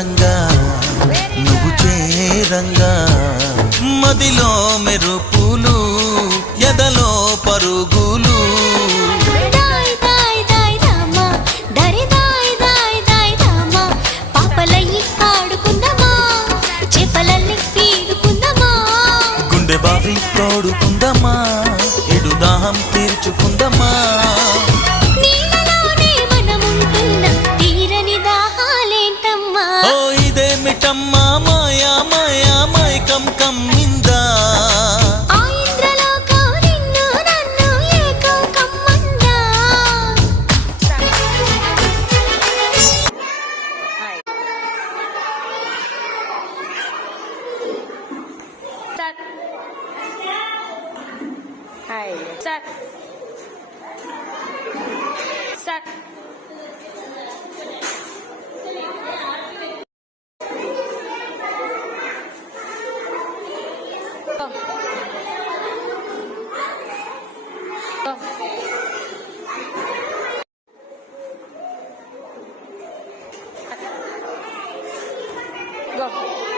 దూరంగా నువ్వు చేరంగా మదిలో మెరుపులు ఎదలో పరుగులు గుండె బావి తోడుకుందమ్మా ఎడు దాహం తీర్చుకుందమ్మా మిటమ్మా మాయా మాయా మైకం కమ్మిందా Go.